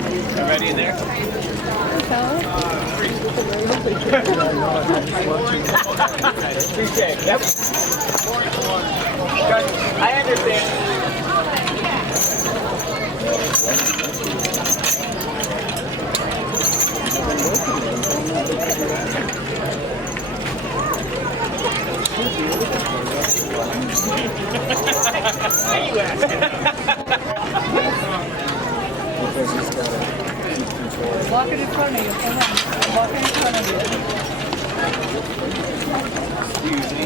Everybody in there? Appreciate it. Yep. I understand. Walk it in front of you. Come on. Walk it in front of you. Excuse me.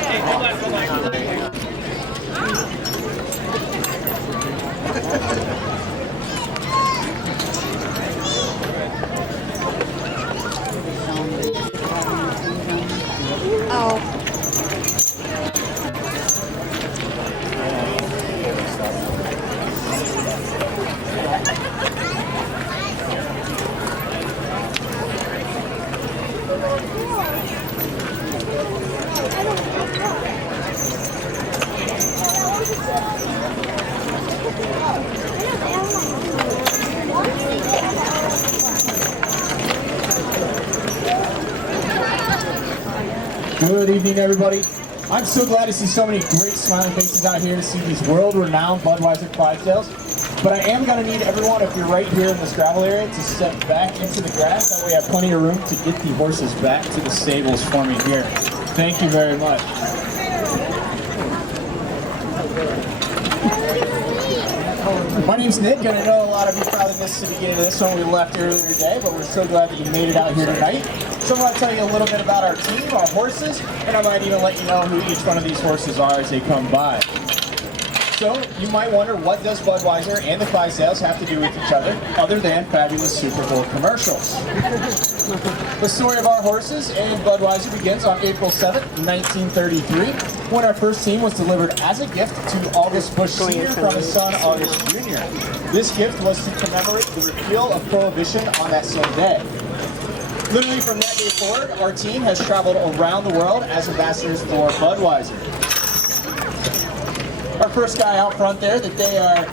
Hey, hold on. Good evening, everybody. I'm so glad to see so many great smiling faces out here to see these world-renowned Budweiser Clydesdales. But I am going to need everyone, if you're right here in this gravel area, to step back into the grass. That way we have plenty of room to get the horses back to the stables for me here. Thank you very much. My name's Nick, and I know a lot of you probably missed the beginning of this one. We left earlier today, but we're so glad that you made it out here tonight. So I'm going to tell you a little bit about our team, our horses, and I might even let you know who each one of these horses are as they come by. So you might wonder, what does Budweiser and the Clydesdales have to do with each other than fabulous Super Bowl commercials? The story of our horses and Budweiser begins on April 7th, 1933, when our first team was delivered as a gift to August Bush Sr. from his son August Jr. This gift was to commemorate the repeal of Prohibition on that same day. Literally from that day forward, our team has traveled around the world as ambassadors for Budweiser. Our first guy out front there that they are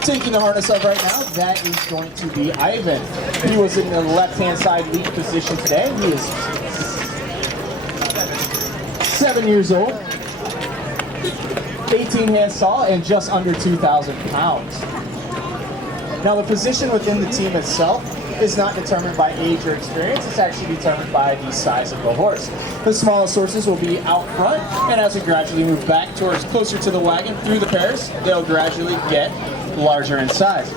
taking the harness of right now, that is going to be Ivan. He was in the left-hand side lead position today. He is 7 years old, 18 hands tall, and just under 2,000 pounds. Now the position within the team itself is not determined by age or experience. It's actually determined by the size of the horse. The smallest horses will be out front, and as we gradually move back towards closer to the wagon through the pairs, they'll gradually get larger in size.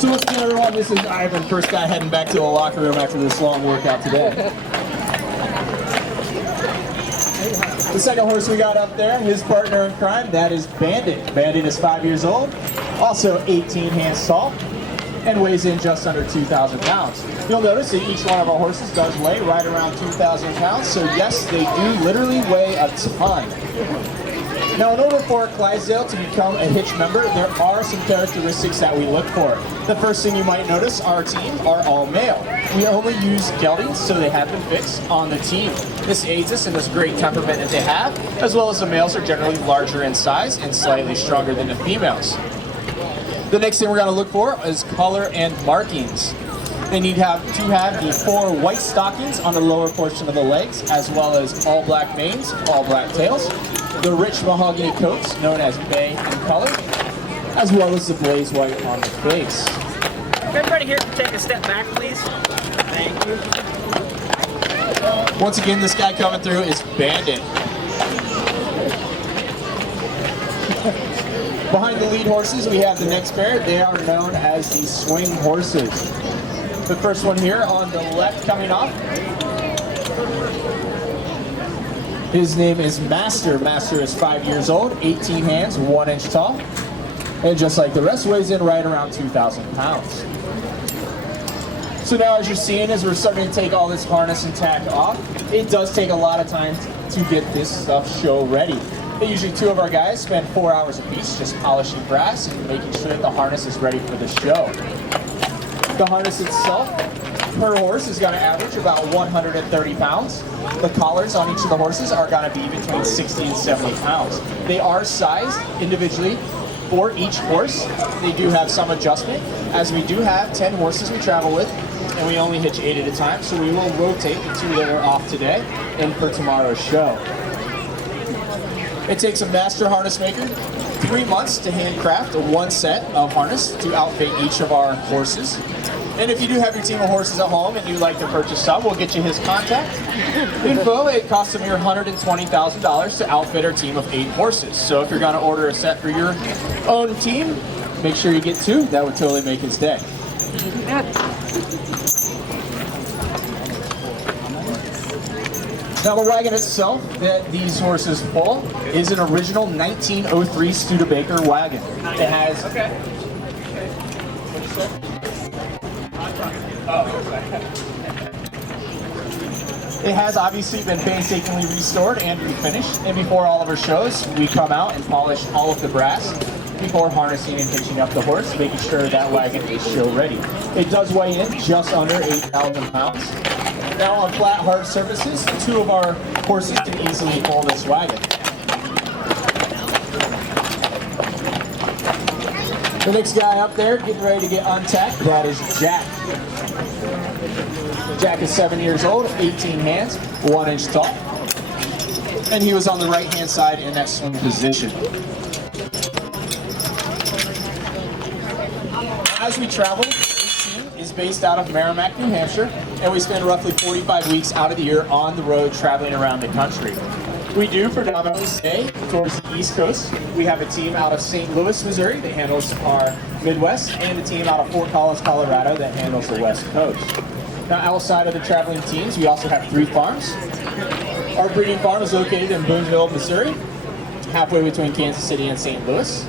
So once again, everyone, this is Ivan, first guy heading back to the locker room after this long workout today. The second horse we got up there, his partner in crime, that is Bandit. Bandit is 5 years old, also 18 hands tall, and weighs in just under 2,000 pounds. You'll notice that each one of our horses does weigh right around 2,000 pounds, so yes, they do literally weigh a ton. Now, in order for a Clydesdale to become a hitch member, there are some characteristics that we look for. The first thing you might notice, our team are all male. We only use geldings, so they have been fixed on the team. This aids us in this great temperament that they have, as well as the males are generally larger in size and slightly stronger than the females. The next thing we're going to look for is color and markings. They need to have the 4 white stockings on the lower portion of the legs, as well as all black manes, all black tails, the rich mahogany coats known as bay in color, as well as the blaze white on the face. Everybody here can take a step back, please. Thank you. Once again, this guy coming through is Bandit. Behind the lead horses, we have the next pair. They are known as the swing horses. The first one here on the left coming off, his name is Master. Master is 5 years old, 18 hands, 1 inch tall, and just like the rest, weighs in right around 2,000 pounds. So now, as you're seeing, as we're starting to take all this harness and tack off, it does take a lot of time to get this stuff show ready. Usually 2 of our guys spend 4 hours apiece just polishing brass and making sure that the harness is ready for the show. The harness itself per horse is going to average about 130 pounds. The collars on each of the horses are going to be between 60 and 70 pounds. They are sized individually for each horse. They do have some adjustment, as we do have 10 horses we travel with, and we only hitch 8 at a time, so we will rotate the 2 that are off today and for tomorrow's show. It takes a master harness maker 3 months to handcraft 1 set of harness to outfit each of our horses. And if you do have your team of horses at home and you'd like to purchase some, we'll get you his contact info. It costs a mere $120,000 to outfit our team of 8 horses. So if you're going to order a set for your own team, make sure you get 2. That would totally make his day. Now the wagon itself that these horses pull is an original 1903 Studebaker wagon. It has... It has obviously been painstakingly restored and refinished, and before all of our shows, we come out and polish all of the brass before harnessing and hitching up the horse, making sure that wagon is show ready. It does weigh in just under 8,000 pounds. Now on flat, hard surfaces, 2 of our horses can easily pull this wagon. The next guy up there getting ready to get untacked, that is Jack. Jack is 7 years old, 18 hands, 1 inch tall. And he was on the right hand side in that swing position. As we travel, this team is based out of Merrimack, New Hampshire, and we spend roughly 45 weeks out of the year on the road traveling around the country. We do predominantly stay towards the East Coast. We have a team out of St. Louis, Missouri that handles our Midwest, and a team out of Fort Collins, Colorado that handles the West Coast. Now outside of the traveling teams, we also have 3 farms. Our breeding farm is located in Boonville, Missouri, halfway between Kansas City and St. Louis.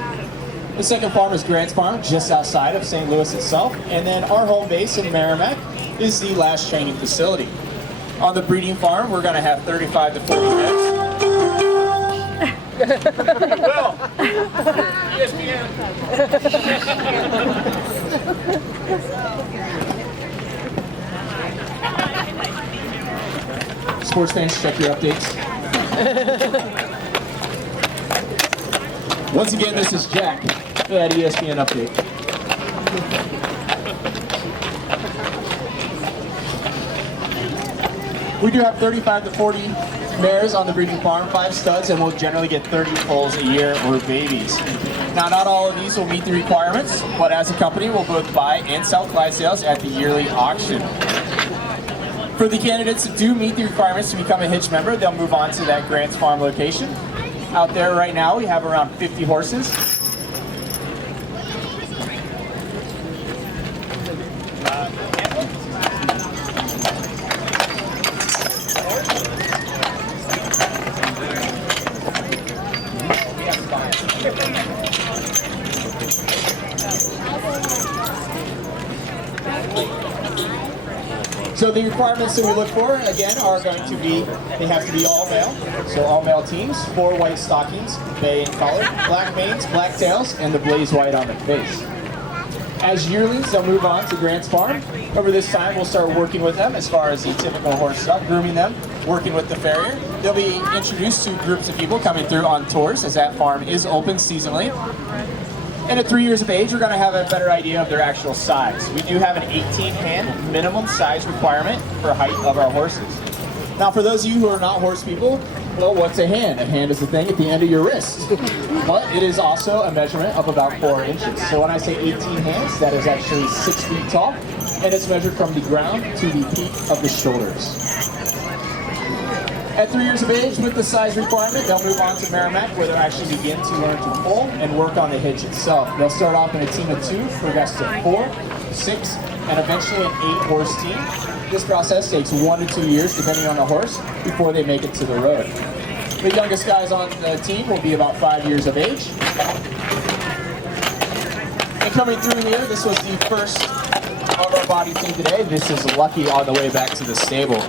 The second farm is Grant's Farm, just outside of St. Louis itself. And then our home base in Merrimack is the last training facility. On the breeding farm, we're going to have 35 to 40 heads. Well, ESPN. Sports fans, check your updates. Once again, this is Jack at ESPN Update. We do have 35 to 40 mares on the breeding farm, 5 studs, and we'll generally get 30 foals a year or babies. Now, not all of these will meet the requirements, but as a company, we'll both buy and sell Clydesdales at the yearly auction. For the candidates that do meet the requirements to become a hitch member, they'll move on to that Grant's Farm location. Out there right now, we have around 50 horses. So the requirements that we look for, again, are going to be, they have to be all male. So all male teams, 4 white stockings, bay in color, black manes, black tails, and the blaze white on the face. As yearlings, they'll move on to Grant's Farm. Over this time, we'll start working with them as far as the typical horse stuff, grooming them, working with the farrier. They'll be introduced to groups of people coming through on tours, as that farm is open seasonally. And at 3 years of age, we're going to have a better idea of their actual size. We do have an 18-hand minimum size requirement for height of our horses. Now, for those of you who are not horse people, well, what's a hand? A hand is the thing at the end of your wrist. But it is also a measurement of about 4 inches. So when I say 18 hands, that is actually 6 feet tall, and it's measured from the ground to the peak of the shoulders. At 3 years of age, with the size requirement, they'll move on to Merrimack, where they'll actually begin to learn to pull and work on the hitch itself. They'll start off in a team of 2, progress to 4, 6, and eventually an 8-horse team. This process takes 1 to 2 years, depending on the horse, before they make it to the road. The youngest guys on the team will be about 5 years of age. And coming through here, this was the first of our body team today. This is Lucky on the way back to the stable.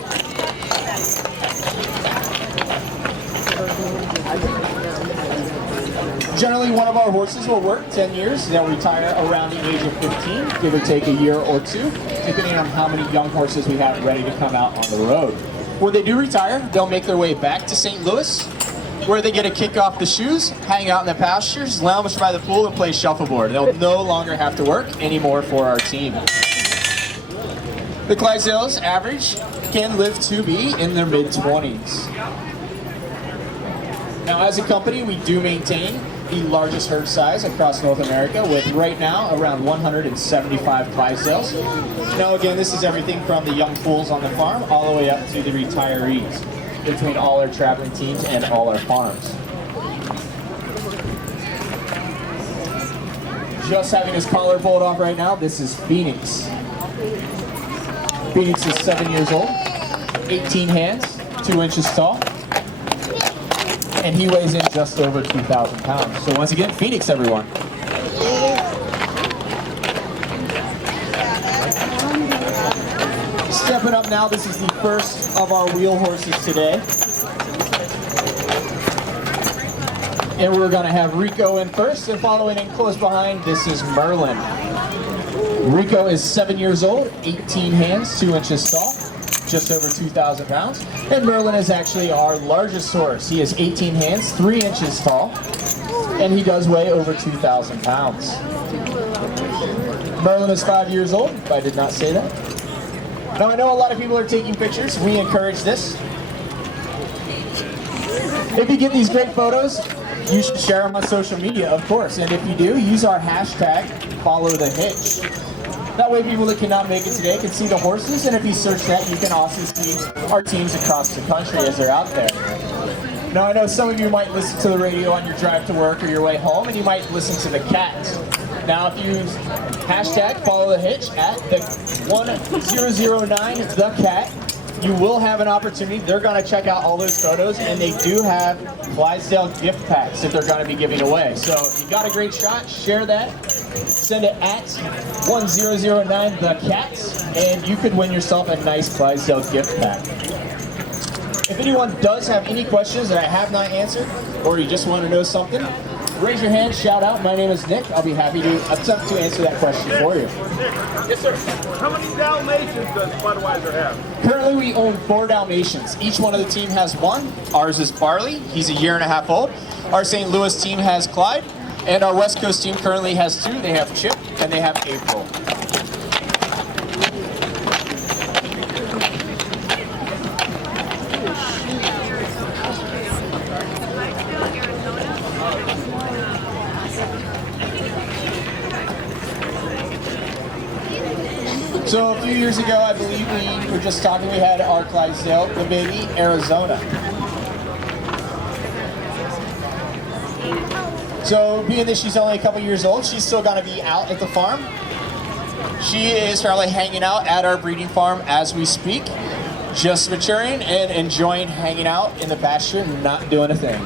Generally, one of our horses will work 10 years. They'll retire around the age of 15, give or take a year or two, depending on how many young horses we have ready to come out on the road. When they do retire, they'll make their way back to St. Louis, where they get to kick off the shoes, hang out in the pastures, lounge by the pool, and play shuffleboard. They'll no longer have to work anymore for our team. The Clydesdales average can live to be in their mid-20s. Now, as a company, we do maintain the largest herd size across North America, with right now around 175 Clydesdales. Now again, this is everything from the young foals on the farm all the way up to the retirees, between all our traveling teams and all our farms. Just having his collar pulled off right now, this is Phoenix. Phoenix is 7 years old, 18 hands, 2 inches tall, and he weighs in just over 2,000 pounds. So once again, Phoenix, everyone. Stepping up now, this is the first of our wheel horses today. And we're gonna have Rico in first, and following in close behind, this is Merlin. Rico is 7 years old, 18 hands, 2 inches tall, just over 2,000 pounds. And Merlin is actually our largest horse. He is 18 hands, 3 inches tall, and he does weigh over 2,000 pounds. Merlin is 5 years old, if I did not say that. Now I know a lot of people are taking pictures. We encourage this. If you get these great photos, you should share them on social media, of course. And if you do, use our hashtag #followthehitch. That way people that cannot make it today can see the horses, and if you search that, you can also see our teams across the country as they're out there. Now I know some of you might listen to the radio on your drive to work or your way home, and you might listen to the Cats. Now if you hashtag #followthehitch at the 1009 the Cat, you will have an opportunity. They're going to check out all those photos, and they do have Clydesdale gift packs that they're going to be giving away. So if you got a great shot, share that. Send it at 1009 the Cat, and you could win yourself a nice Clydesdale gift pack. If anyone does have any questions that I have not answered, or you just want to know something, raise your hand, shout out. My name is Nick. I'll be happy to attempt to answer that question for you. Yes, sir. How many Dalmatians does Budweiser have? Currently, we own 4 Dalmatians. Each one of the team has one. Ours is Barley. He's a 1.5 years old. Our St. Louis team has Clyde. And our West Coast team currently has 2. They have Chip and they have April. So a few years ago, I believe we were just talking, we had our Clydesdale, the baby, Arizona. So being that she's only a couple years old, she's still gonna be out at the farm. She is probably hanging out at our breeding farm as we speak, just maturing and enjoying hanging out in the pasture and not doing a thing.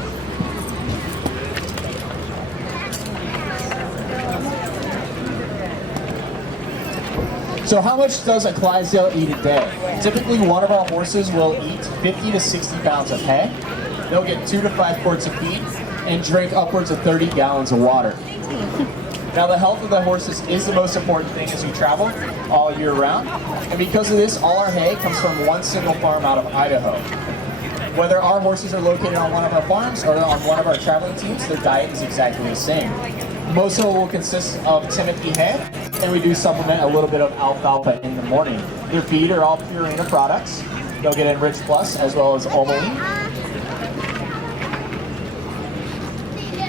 So how much does a Clydesdale eat a day? Typically, one of our horses will eat 50 to 60 pounds of hay. They'll get 2 to 5 quarts of feed and drink upwards of 30 gallons of water. Now, the health of the horses is the most important thing as we travel all year round. And because of this, all our hay comes from one single farm out of Idaho. Whether our horses are located on one of our farms or on one of our traveling teams, their diet is exactly the same. Most of it will consist of Timothy hay, and we do supplement a little bit of alfalfa in the morning. Their feed are all Purina products. They'll get Enriched Plus as well as Omoline.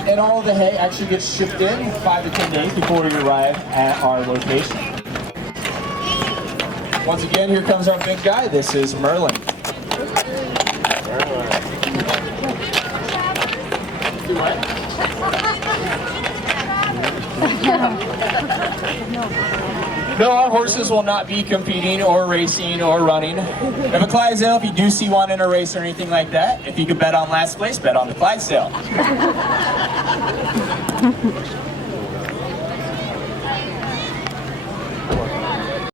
And all of the hay actually gets shipped in 5 to 10 days before we arrive at our location. Once again, here comes our big guy. This is Merlin. No, our horses will not be competing or racing or running. If a Clydesdale, if you do see one in a race or anything like that, if you could bet on last place, bet on the Clydesdale.